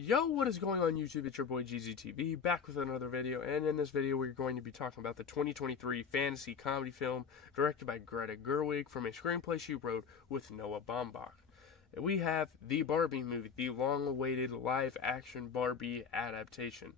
Yo, what is going on YouTube? It's your boy GZTV, back with another video, and in this video we're going to be talking about the 2023 fantasy comedy film directed by Greta Gerwig from a screenplay she wrote with Noah Baumbach. We have the Barbie movie, the long-awaited live-action Barbie adaptation.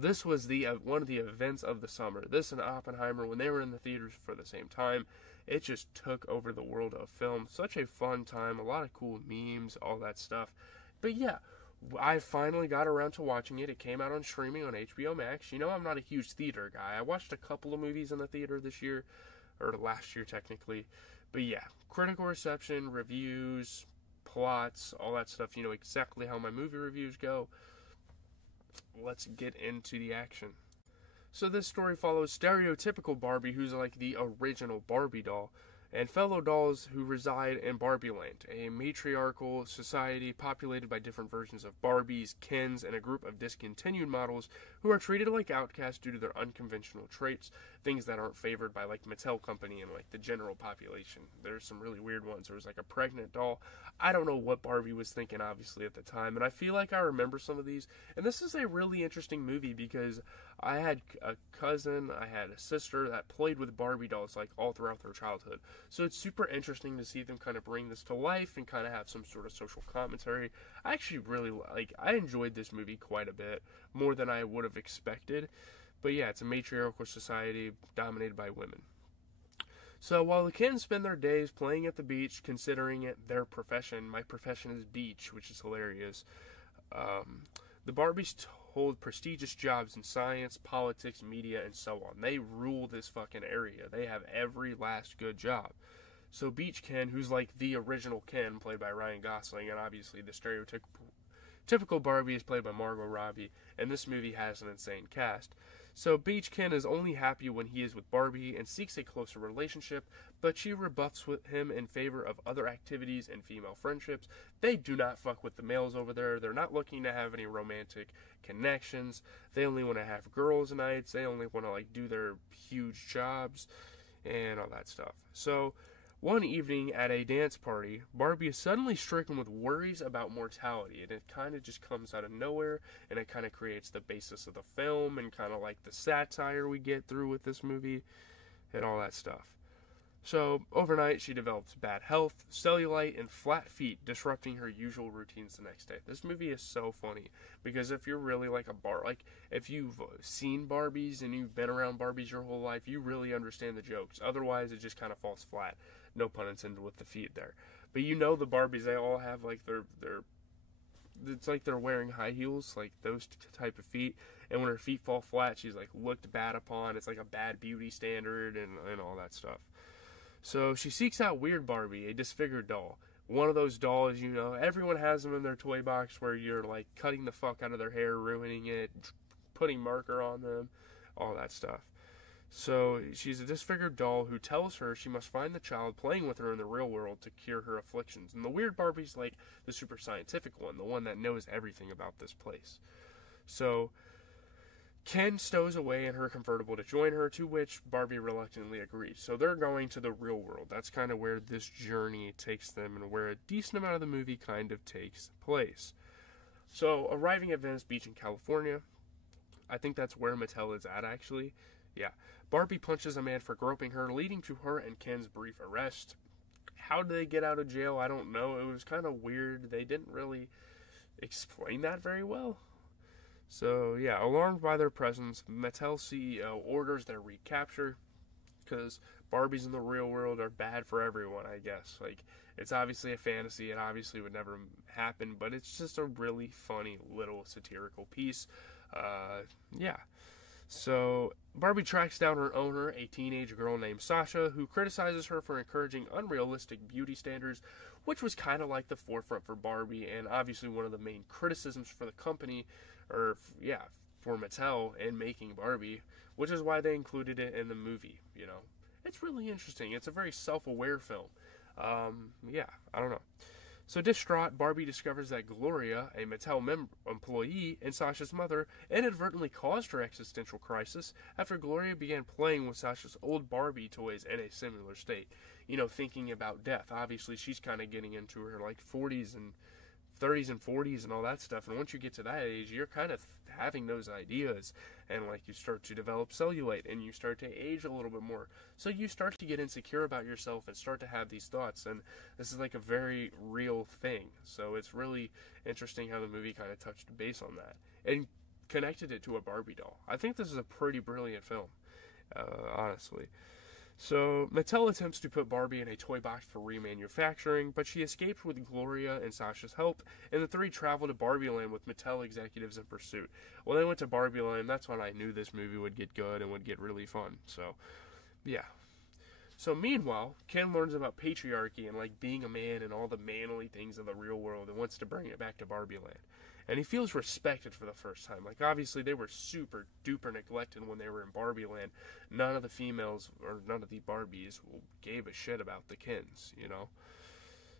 This was one of the events of the summer. This and Oppenheimer, when they were in the theaters for the same time, it just took over the world of film. Such a fun time, a lot of cool memes, all that stuff. But yeah, I finally got around to watching it. It came out on streaming on HBO Max. You know, I'm not a huge theater guy. I watched a couple of movies in the theater this year, or last year technically. But yeah, critical reception, reviews, plots, all that stuff. You know exactly how my movie reviews go. Let's get into the action. So this story follows stereotypical Barbie, who's like the original Barbie doll, and fellow dolls who reside in Barbie Land, a matriarchal society populated by different versions of Barbies, Kens, and a group of discontinued models who are treated like outcasts due to their unconventional traits, things that aren't favored by like Mattel Company and like the general population. There's some really weird ones. There was like a pregnant doll. I don't know what Barbie was thinking obviously at the time, and I feel like I remember some of these. And this is a really interesting movie because I had a cousin, I had a sister that played with Barbie dolls like all throughout their childhood. So it's super interesting to see them kind of bring this to life and kind of have some sort of social commentary. I actually really I enjoyed this movie quite a bit, more than I would have expected. But yeah, it's a matriarchal society dominated by women. So while the Kens spend their days playing at the beach, considering it their profession, my profession is beach, which is hilarious. The Barbies hold prestigious jobs in science, politics, media, and so on. They rule this fucking area. They have every last good job. So Beach Ken, who's like the original Ken, played by Ryan Gosling, and obviously the stereotypical Barbie is played by Margot Robbie, and this movie has an insane cast. So Beach Ken is only happy when he is with Barbie and seeks a closer relationship, but she rebuffs with him in favor of other activities and female friendships. They do not fuck with the males over there. They're not looking to have any romantic connections. They only want to have girls' nights. They only want to like do their huge jobs and all that stuff. So one evening at a dance party, Barbie is suddenly stricken with worries about mortality, and it kind of just comes out of nowhere, and it kind of creates the basis of the film, and kind of like the satire we get through with this movie, and all that stuff. So, overnight, she develops bad health, cellulite, and flat feet, disrupting her usual routines the next day. This movie is so funny, because if you're really like if you've seen Barbies and you've been around Barbies your whole life, you really understand the jokes. Otherwise, it just kind of falls flat. No pun intended with the feet there. But you know the Barbies, they all have like it's like they're wearing high heels, like those type of feet. And when her feet fall flat, she's like looked bad upon. It's like a bad beauty standard and all that stuff. So she seeks out Weird Barbie, a disfigured doll. One of those dolls, you know, everyone has them in their toy box where you're like cutting the fuck out of their hair, ruining it, putting marker on them, all that stuff. So she's a disfigured doll who tells her she must find the child playing with her in the real world to cure her afflictions. And the Weird Barbie's like the super scientific one, the one that knows everything about this place. So Ken stows away in her convertible to join her, to which Barbie reluctantly agrees. So they're going to the real world. That's kind of where this journey takes them and where a decent amount of the movie kind of takes place. So arriving at Venice Beach in California, I think that's where Mattel is at actually. Yeah. Barbie punches a man for groping her, leading to her and Ken's brief arrest. How did they get out of jail? I don't know. It was kind of weird. They didn't really explain that very well. So, yeah, alarmed by their presence, Mattel CEO orders their recapture, because Barbies in the real world are bad for everyone, I guess. Like, it's obviously a fantasy, it obviously would never happen, but it's just a really funny little satirical piece. Yeah. So, Barbie tracks down her owner, a teenage girl named Sasha, who criticizes her for encouraging unrealistic beauty standards, which was kind of like the forefront for Barbie, and obviously one of the main criticisms for the company, for Mattel in making Barbie, which is why they included it in the movie, you know. It's really interesting. It's a very self-aware film. I don't know. So distraught, Barbie discovers that Gloria, a Mattel employee and Sasha's mother, inadvertently caused her existential crisis after Gloria began playing with Sasha's old Barbie toys in a similar state. You know, thinking about death. Obviously, she's kind of getting into her like 40s and 30s and 40s and all that stuff. And once you get to that age, you're kind of having those ideas, and like you start to develop cellulite and you start to age a little bit more. So you start to get insecure about yourself and start to have these thoughts. And this is like a very real thing. So it's really interesting how the movie kind of touched base on that and connected it to a Barbie doll. I think this is a pretty brilliant film, honestly. So, Mattel attempts to put Barbie in a toy box for remanufacturing, but she escapes with Gloria and Sasha's help, and the three travel to Barbie Land with Mattel executives in pursuit. When they went to Barbie Land, that's when I knew this movie would get good and would get really fun. So, yeah. So, meanwhile, Ken learns about patriarchy and like being a man and all the manly things of the real world and wants to bring it back to Barbie Land. And he feels respected for the first time. Like, obviously, they were super duper neglected when they were in Barbie Land. None of the females, or none of the Barbies, gave a shit about the Kens, you know?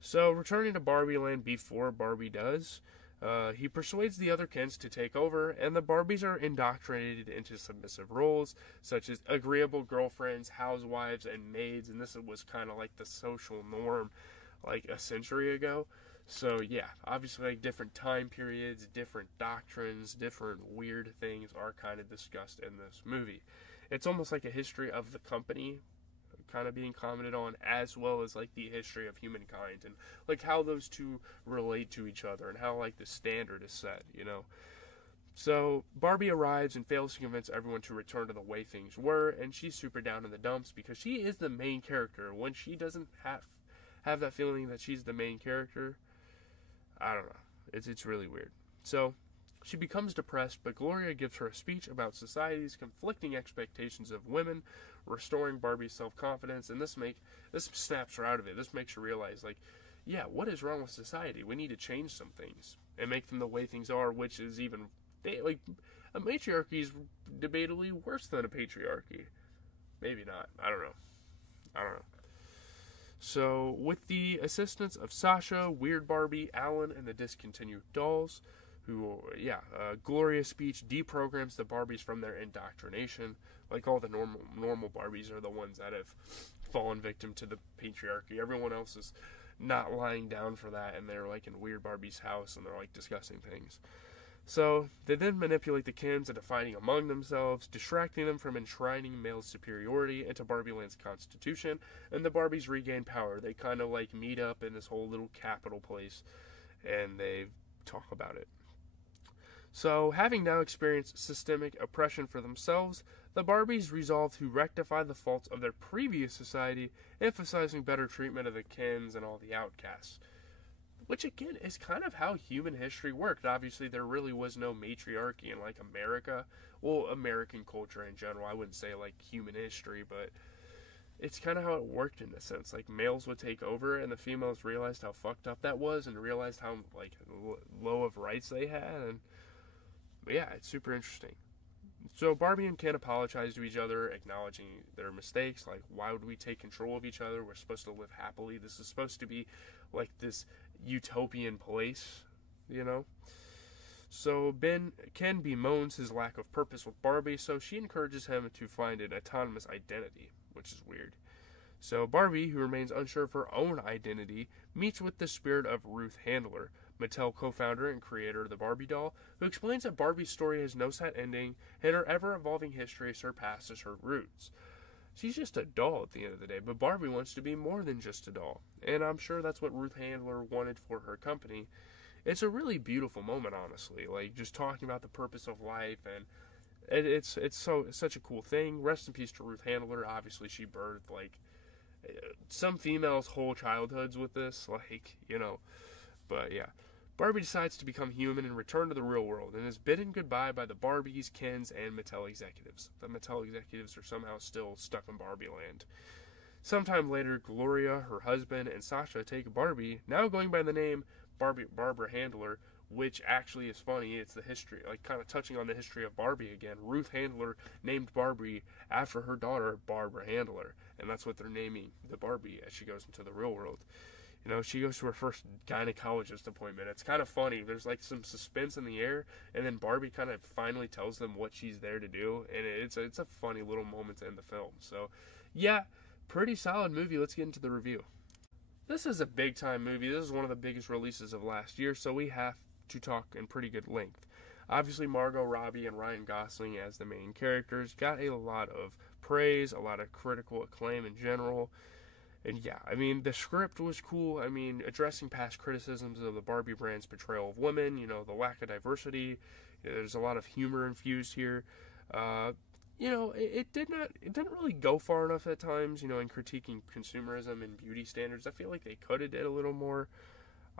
So, returning to Barbie Land before Barbie does, he persuades the other Kens to take over, and the Barbies are indoctrinated into submissive roles, such as agreeable girlfriends, housewives, and maids, and this was kind of like the social norm, like, a century ago. So, yeah, obviously, like, different time periods, different doctrines, different weird things are kind of discussed in this movie. It's almost like a history of the company kind of being commented on, as well as, like, the history of humankind, and, like, how those two relate to each other, and how, like, the standard is set, you know? So, Barbie arrives and fails to convince everyone to return to the way things were, and she's super down in the dumps, because she is the main character. When she doesn't have that feeling that she's the main character, I don't know. It's really weird. So, she becomes depressed, but Gloria gives her a speech about society's conflicting expectations of women, restoring Barbie's self-confidence, and this snaps her out of it. This makes her realize, like, yeah, what is wrong with society? We need to change some things and make them the way things are, which is even, like, a matriarchy is debatably worse than a patriarchy. Maybe not. I don't know. So, with the assistance of Sasha, Weird Barbie, Alan, and the discontinued dolls, Gloria's speech deprograms the Barbies from their indoctrination. Like, all the normal Barbies are the ones that have fallen victim to the patriarchy. Everyone else is not lying down for that, and they're, like, in Weird Barbie's house, and they're, like, discussing things. So, they then manipulate the Kens into fighting among themselves, distracting them from enshrining male superiority into Barbie Land's constitution, and the Barbies regain power. They kind of, like, meet up in this whole little capital place, and they talk about it. So, having now experienced systemic oppression for themselves, the Barbies resolve to rectify the faults of their previous society, emphasizing better treatment of the Kens and all the outcasts. Which, again, is kind of how human history worked. Obviously, there really was no matriarchy in, like, America. Well, American culture in general. I wouldn't say, like, human history, but it's kind of how it worked in a sense. Like, males would take over, and the females realized how fucked up that was, and realized how, like, low of rights they had. And, yeah, it's super interesting. So, Barbie and Ken apologize to each other, acknowledging their mistakes. Like, why would we take control of each other? We're supposed to live happily. This is supposed to be, like, this utopian place, you know? So Ken bemoans his lack of purpose with Barbie, so she encourages him to find an autonomous identity, which is weird. So Barbie, who remains unsure of her own identity, meets with the spirit of Ruth Handler, Mattel co-founder and creator of the Barbie doll, who explains that Barbie's story has no set ending and her ever-evolving history surpasses her roots. She's just a doll at the end of the day, but Barbie wants to be more than just a doll. And I'm sure that's what Ruth Handler wanted for her company. It's a really beautiful moment, honestly. Like, just talking about the purpose of life, and it's such a cool thing. Rest in peace to Ruth Handler. Obviously, she birthed, like, some females' whole childhoods with this, like, you know. But, yeah. Barbie decides to become human and return to the real world, and is bidden goodbye by the Barbies, Kens, and Mattel executives. The Mattel executives are somehow still stuck in Barbie Land. Sometime later, Gloria, her husband, and Sasha take Barbie, now going by the name Barbara Handler, which actually is funny. It's the history, like, kind of touching on the history of Barbie again. Ruth Handler named Barbie after her daughter, Barbara Handler, and that's what they're naming the Barbie as she goes into the real world. You know, she goes to her first gynecologist appointment. It's kind of funny. There's, like, some suspense in the air, and then Barbie kind of finally tells them what she's there to do, and it's a funny little moment to end the film. So, yeah, pretty solid movie. Let's get into the review. this is a big time movie. This is one of the biggest releases of last year, so we have to talk in pretty good length. Obviously, Margot Robbie and Ryan Gosling as the main characters got a lot of praise, a lot of critical acclaim in general. And yeah, I mean, the script was cool. I mean, addressing past criticisms of the Barbie brand's portrayal of women, you know, the lack of diversity. There's a lot of humor infused here. You know, it didn't really go far enough at times, you know, in critiquing consumerism and beauty standards. I feel like they could have did a little more.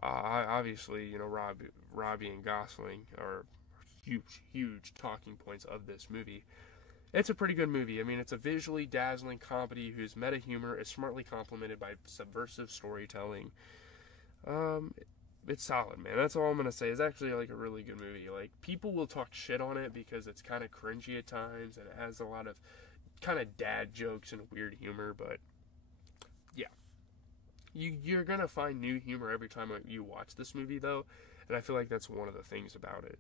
Obviously, you know, Robbie and Gosling are huge talking points of this movie. It's a pretty good movie. I mean, it's a visually dazzling comedy whose meta humor is smartly complemented by subversive storytelling. It's solid, man. That's all I'm gonna say. It's actually like a really good movie. Like, people will talk shit on it because it's kind of cringy at times and it has a lot of kind of dad jokes and weird humor. But yeah, you're gonna find new humor every time you watch this movie, though, and I feel like that's one of the things about it.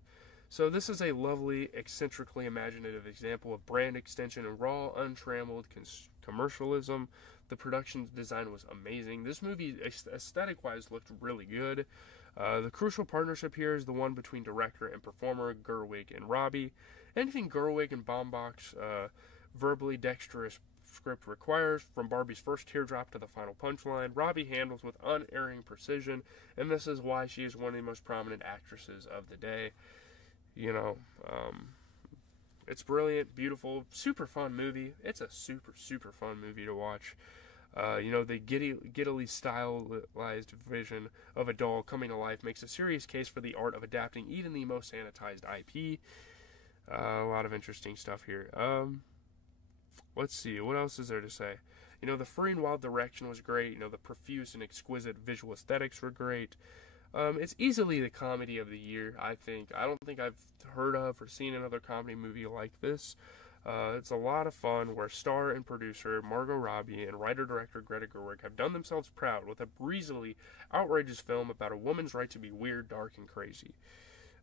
So this is a lovely, eccentrically imaginative example of brand extension and raw, untrammeled commercialism. The production design was amazing. This movie, aesthetic-wise, looked really good. The crucial partnership here is the one between director and performer Gerwig and Robbie. Anything Gerwig and Baumbach's verbally dexterous script requires, from Barbie's first teardrop to the final punchline, Robbie handles with unerring precision, and this is why she is one of the most prominent actresses of the day. You know, it's brilliant, beautiful, super fun movie. It's a super fun movie to watch. You know, the giddily stylized vision of a doll coming to life makes a serious case for the art of adapting even the most sanitized IP. A lot of interesting stuff here. Let's see, what else is there to say? You know, the free and wild direction was great. You know, the profuse and exquisite visual aesthetics were great. It's easily the comedy of the year, I think. I don't think I've heard of or seen another comedy movie like this. It's a lot of fun, where star and producer Margot Robbie and writer-director Greta Gerwig have done themselves proud with a breezily outrageous film about a woman's right to be weird, dark, and crazy.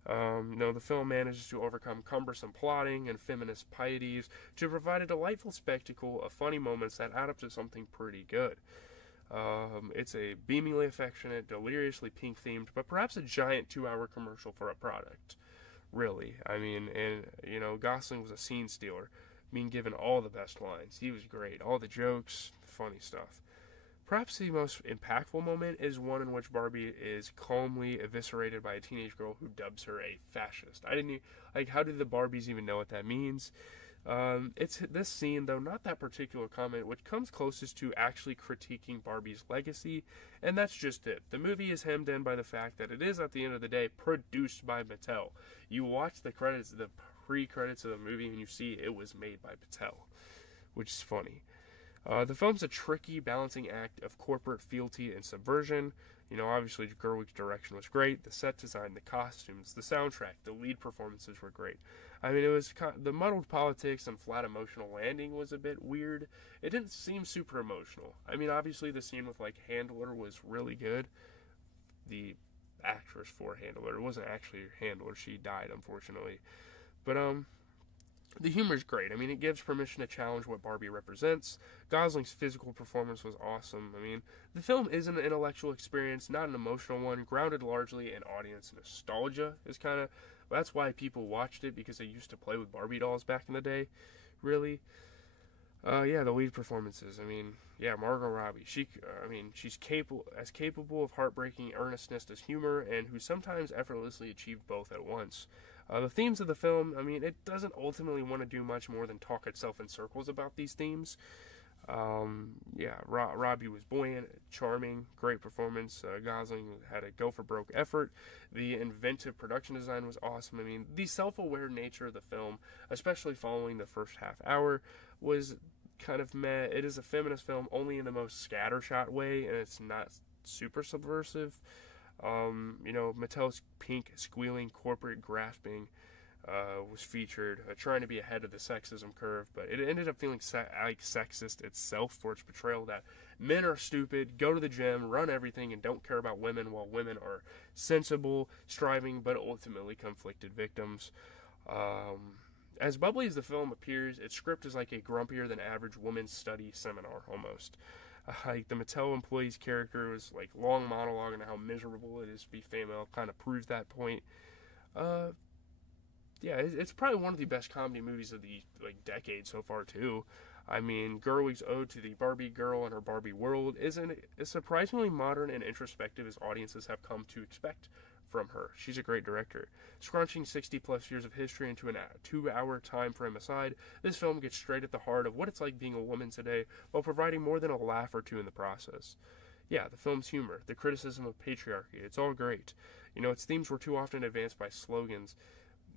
You know, the film manages to overcome cumbersome plotting and feminist pieties to provide a delightful spectacle of funny moments that add up to something pretty good. It's a beamingly affectionate, deliriously pink-themed, but perhaps a giant 2-hour commercial for a product. Really. I mean, and, you know, Gosling was a scene stealer, being given all the best lines. He was great. All the jokes, funny stuff. Perhaps the most impactful moment is one in which Barbie is calmly eviscerated by a teenage girl who dubs her a fascist. How did the Barbies even know what that means? It's this scene, though not that particular comment, which comes closest to actually critiquing Barbie's legacy, and that's just it. The movie is hemmed in by the fact that it is, at the end of the day, produced by Mattel. You watch the credits, the pre-credits of the movie, and you see it was made by Mattel, which is funny. The film's a tricky balancing act of corporate fealty and subversion. You know, obviously Gerwig's direction was great. The set design, the costumes, the soundtrack, the lead performances were great. I mean, it was the muddled politics and flat emotional landing was a bit weird. It didn't seem super emotional. I mean, obviously the scene with, like, Handler was really good. The actress for Handler, it wasn't actually Handler. She died, unfortunately. But, the humor is great. I mean, it gives permission to challenge what Barbie represents. Gosling's physical performance was awesome. I mean, the film is an intellectual experience, not an emotional one, grounded largely in audience nostalgia. That's why people watched it, because they used to play with Barbie dolls back in the day, really. Yeah, the lead performances. I mean, yeah, Margot Robbie. She's capable of heartbreaking earnestness as humor, and who sometimes effortlessly achieved both at once. The themes of the film, I mean, it doesn't ultimately want to do much more than talk itself in circles about these themes. Robbie was buoyant, charming, great performance. Gosling had a go-for-broke effort. The inventive production design was awesome. I mean, the self-aware nature of the film, especially following the first half hour, was kind of meh. It is a feminist film only in the most scattershot way, and it's not super subversive. You know, Mattel's pink, squealing, corporate grasping was featured, trying to be ahead of the sexism curve, but it ended up feeling like sexist itself for its portrayal that men are stupid, go to the gym, run everything, and don't care about women, while women are sensible, striving, but ultimately conflicted victims. As bubbly as the film appears, its script is like a grumpier than average women's study seminar, almost. Like the Mattel employee's character was like long monologue on how miserable it is to be female, kind of proves that point. Yeah, it's probably one of the best comedy movies of the like decade so far too. I mean, Gerwig's ode to the Barbie girl and her Barbie world is as surprisingly modern and introspective as audiences have come to expect from her. She's a great director. Scrunching 60-plus years of history into a 2-hour time frame aside, this film gets straight at the heart of what it's like being a woman today while providing more than a laugh or two in the process. Yeah, the film's humor, the criticism of patriarchy, it's all great. You know, its themes were too often advanced by slogans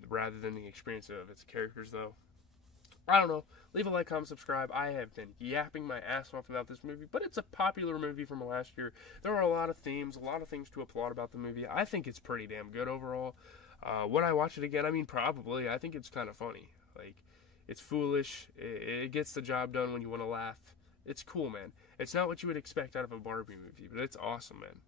rather than the experience of its characters, though. I don't know. Leave a like, comment, subscribe. I have been yapping my ass off about this movie, but it's a popular movie from last year. There are a lot of themes, a lot of things to applaud about the movie. I think it's pretty damn good overall. Would I watch it again? I mean, probably. I think it's kind of funny. Like, it's foolish. It gets the job done when you want to laugh. It's cool, man. It's not what you would expect out of a Barbie movie, but it's awesome, man.